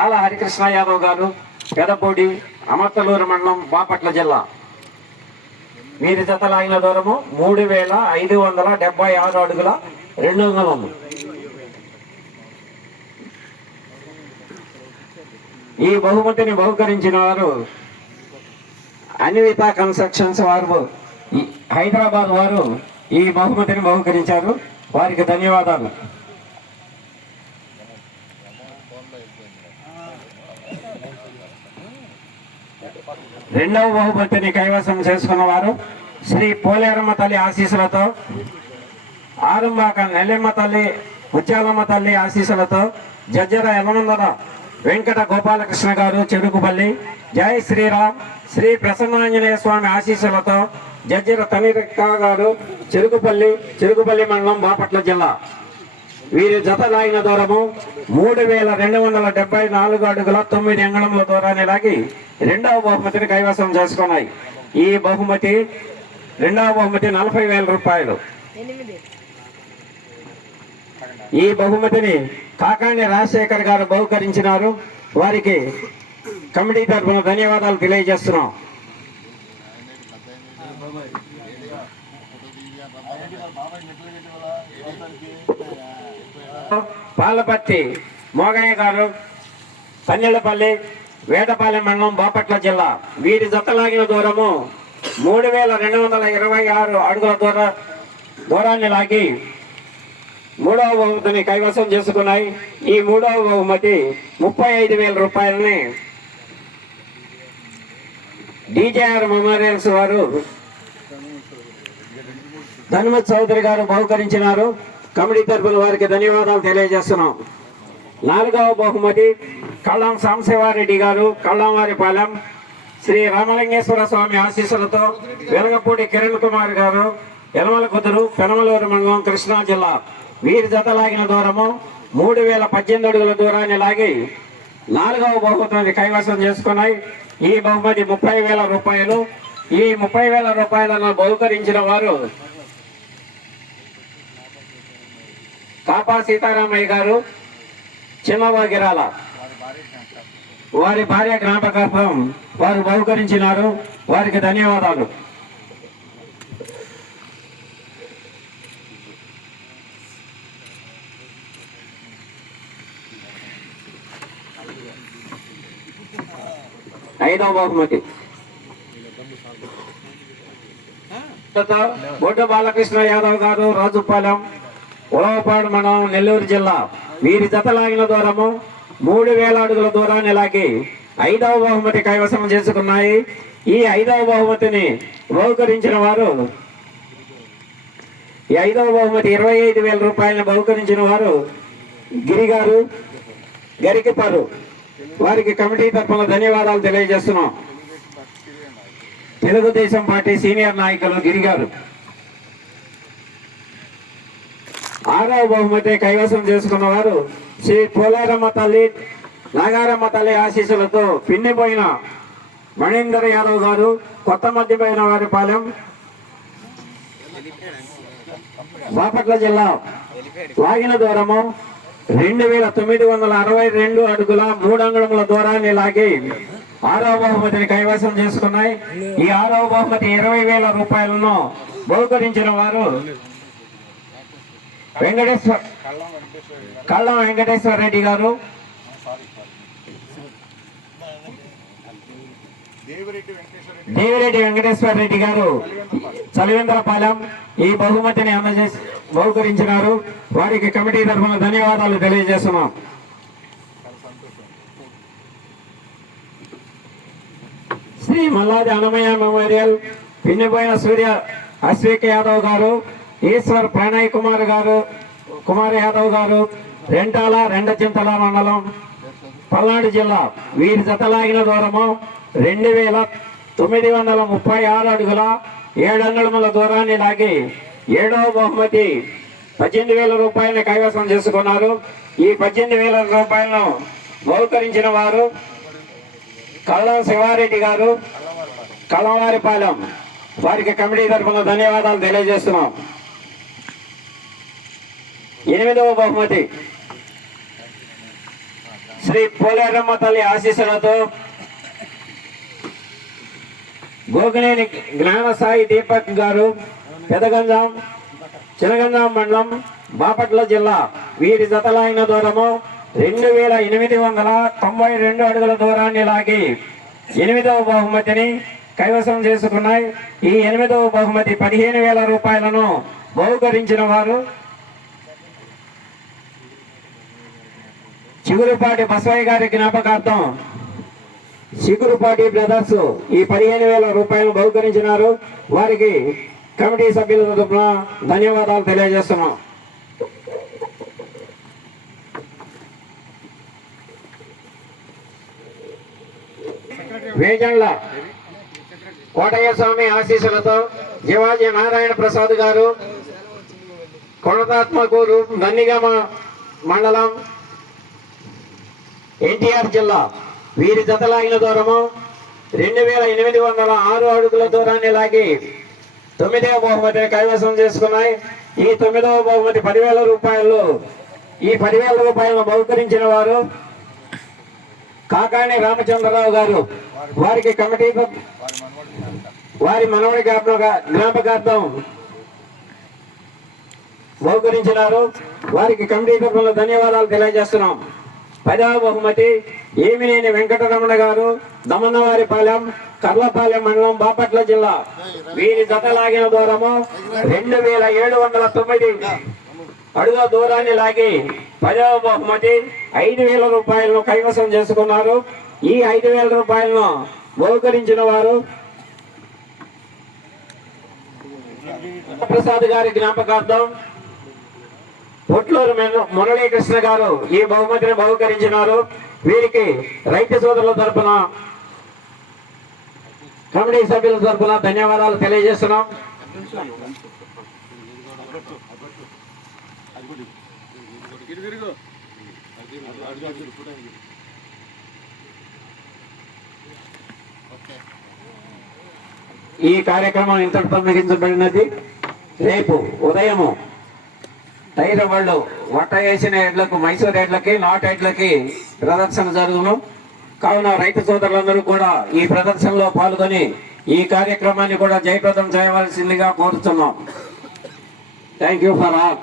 ఆల హరికృష్ణ యాదవ్ గారు, పెదపూడి, అమర్తలూరు మండలం, బాపట్ల జిల్లా. వీరి జత లాగిన దూరము 3576 అడుగుల 200. ఈ బహుమతిని బహుకరించిన వారు అన్విత కన్స్ట్రక్షన్స్ వారు, హైదరాబాద్ వారు ఈ బహుమతిని బహుకరించారు. వారికి ధన్యవాదాలు. రెండవ బహుమతిని కైవసం చేసుకున్న వారు శ్రీ పోలేరమ్మ తల్లి ఆశీస్సులతో, ఆరుంబాక నెల్లెమ్మ తల్లి, ముత్యాలమ్మ తల్లి ఆశీస్సులతో జజ్జర యలమందల వెంకట గోపాలకృష్ణ గారు, చెరుకుపల్లి. జై శ్రీరామ్ శ్రీ ప్రసన్నాంజనేయ స్వామి ఆశీస్సులతో జజ్జర తనిరక్క గారు, చెరుకుపల్లి మండలం, బాపట్ల జిల్లా. వీరి జత లాగిన దూరము 3274 అడుగుల 9 అంగుళముల దూరాన్ని లాగి రెండవ బహుమతిని కైవసం చేసుకున్నాయి. ఈ బహుమతి రెండవ బహుమతి 40,000 రూపాయలు. ఈ బహుమతిని కాకాణి రాజశేఖర్ గారు బహుకరించినారు. వారికి కమిటీ తరఫున ధన్యవాదాలు తెలియజేస్తున్నాం. పాలపర్తి మోగయ్య గారు, పన్నెలపల్లి, వేటపాలెం మండలం, బాపట్ల జిల్లా. వీరి జతలాగిన దూరము 3226 అడుగుల దూరాన్ని లాగి మూడవ బహుమతిని కైవసం చేసుకున్నాయి. ఈ మూడవ బహుమతి 35,000 రూపాయలని డిజేఆర్ మెమోరియల్స్ వారు ధనుమత్ చౌదరి గారు బహుకరించినారు. కమిటీ తరఫున వారికి ధన్యవాదాలు తెలియజేస్తున్నాం. నాలుగవ బహుమతి కళ్ళం సాంశివారెడ్డి గారు, కళ్ళంవారిపాలెం, శ్రీ రామలింగేశ్వర స్వామి ఆశీస్సులతో వెలగపూడి కిరణ్ కుమార్ గారు, యలమల కుదురు, పెనమలూరు మండలం, కృష్ణా జిల్లా. వీరి జత లాగిన దూరము 3018 అడుగుల దూరాన్ని లాగి నాలుగవ బహుమతిని కైవసం చేసుకున్నాయి. ఈ బహుమతి 30,000 రూపాయలు. ఈ 30,000 రూపాయలను బహుకరించిన వారు కాపా సీతారామయ్య గారు, చిన్నవాగిరాల. వారి భార్య జ్ఞాపకార్థం వారు బహుకరించినారు. వారికి ధన్యవాదాలు. ఐదవ బహుమతి బొడ్డు బాలకృష్ణ యాదవ్ గారు, రాజుపాలెం, ఉలవపాడు మండలం, నెల్లూరు జిల్లా. వీరి జత లాగిన దూరము 3000 అడుగుల దూరాన్ని లాగి ఐదవ బహుమతి కైవసం చేసుకున్నాయి. ఈ ఐదవ బహుమతిని బహుకరించిన వారు, ఈ ఐదవ బహుమతి 25,000 రూపాయలను బహుకరించిన వారు గిరిగారు, గరికిపారు. వారికి కమిటీ తరఫున ధన్యవాదాలు తెలియజేస్తున్నాం. తెలుగుదేశం పార్టీ సీనియర్ నాయకులు గిరిగారు. ఆరవ బహుమతి కైవసం చేసుకున్న వారు శ్రీ పోలేరమ్మ తల్లి, నాగారమ్మ తల్లి ఆశీస్సులతో పిన్నిపోయిన మణీందర్ యాదవ్ గారు, కొత్త మధ్యపోయిన వారిపాలెం, బాపట్ల జిల్లా. లాగిన దూరము 2962 అడుగుల 3 అంగుళముల దూరాన్ని లాగి ఆరవ బహుమతిని కైవసం చేసుకున్నాయి. ఈ ఆరవ బహుమతి 20,000 రూపాయలను బహుకరించిన వారు కళ్ళం వెంకటేశ్వర రెడ్డి గారు, దేవిరెడ్డి వెంకటేశ్వర రెడ్డి గారు, చలివేంద్రపాలెం. ఈ బహుమతిని అందజేసి బహుకరించినారు. వారికి కమిటీ తరఫున ధన్యవాదాలు తెలియజేస్తున్నాం. శ్రీ మల్లాది అన్నమయ్య మెమోరియల్, పిన్నిపోయిన సూర్య అశ్విక్ యాదవ్ గారు, ఈశ్వర్ ప్రణయ్ కుమార్ యాదవ్ గారు, రెంటాల, రెండచింతల మండలం, పల్నాడు జిల్లా. వీరి జతలాగిన దూరము 2936 అడుగుల 7 అంగుళముల దూరాన్ని లాగి ఏడవ బహుమతి 18,000 రూపాయలను కైవసం చేసుకున్నారు. ఈ 18,000 రూపాయలను బహుకరించిన వారు కళ్ళం శివారెడ్డి గారు, కళ్ళంవారిపాలెం. వారికి కమిటీ తరఫున ధన్యవాదాలు తెలియజేస్తున్నాం. ఎనిమిదవ బహుమతి శ్రీ పోలేరమ్మ తల్లి ఆశీస్సులతో గోగినేని జ్ఞాన సాయి దీపక్ గారు పెదగంజాం చినగంజాం మండలం బాపట్ల జిల్లా వీరి జతలైన దూరము 2892 అడుగుల దూరాన్ని లాగి 8వ బహుమతిని కైవసం చేసుకున్నాయి. ఈ 8వ బహుమతి 15,000 రూపాయలను బహుకరించిన వారు చిగురుపాటి బసవయ్య గారి జ్ఞాపకార్థం చిగురుపాటి బ్రదర్స్ ఈ 15,000 రూపాయలు బహుకరించినారు. వారికి కమిటీ సభ్యుల తరపున ధన్యవాదాలు తెలియజేస్తున్నాం. వేజండ్ల కోటయ్య స్వామి ఆశీస్సులతో జీవాజీ నారాయణ ప్రసాద్ గారు కొనతాత్మకూరు నందిగామ మండలం ఎన్టీఆర్ జిల్లా వీరి జతలాగిన దూరము 2806 అడుగుల దూరాన్ని లాగి 9వ బహుమతిని కైవసం చేసుకున్నాయి. ఈ 9వ బహుమతి 10,000 రూపాయలు. ఈ 10,000 రూపాయలను బహుకరించిన వారు కాకాని రామచంద్రరావు గారు. వారికి కమిటీ వారి మనవడి జ్ఞాపకార్థం బహుకరించినారు. వారికి కమిటీ తరఫున ధన్యవాదాలు తెలియజేస్తున్నాం. 10వ బహుమతి ఏమినేని వెంకటరమణ గారు దమన్నవారిపాలెం కర్లపాలెం మండలం బాపట్ల జిల్లా వీరి జతలాగిన దూరము 2709 అడుగుల దూరాన్ని లాగి 10వ బహుమతి 5,000 రూపాయలను కైవసం చేసుకున్నారు. ఈ 5,000 రూపాయలను బహుకరించిన వారు ప్రసాద్ గారి జ్ఞాపకార్థం పొట్లూరు మురళీకృష్ణ గారు ఈ బహుమతిని బహుకరించినారు. వీరికి రైతు సోదరుల తరఫున కమిటీ సభ్యుల తరఫున ధన్యవాదాలు తెలియజేస్తున్నాం. ఈ కార్యక్రమం ఇంతటితో ముగించబడినది. రేపు ఉదయము టైర్ వాళ్ళు వట్ట వేసిన ఎడ్లకు మైసూర్ ఎడ్లకి నాటు ఎడ్లకి ప్రదర్శన జరుగును. కావున రైతు సోదరులందరూ కూడా ఈ ప్రదర్శనలో పాల్గొని ఈ కార్యక్రమాన్ని కూడా జయప్రదం చేయవలసిందిగా కోరుతున్నాం. Thank you for all.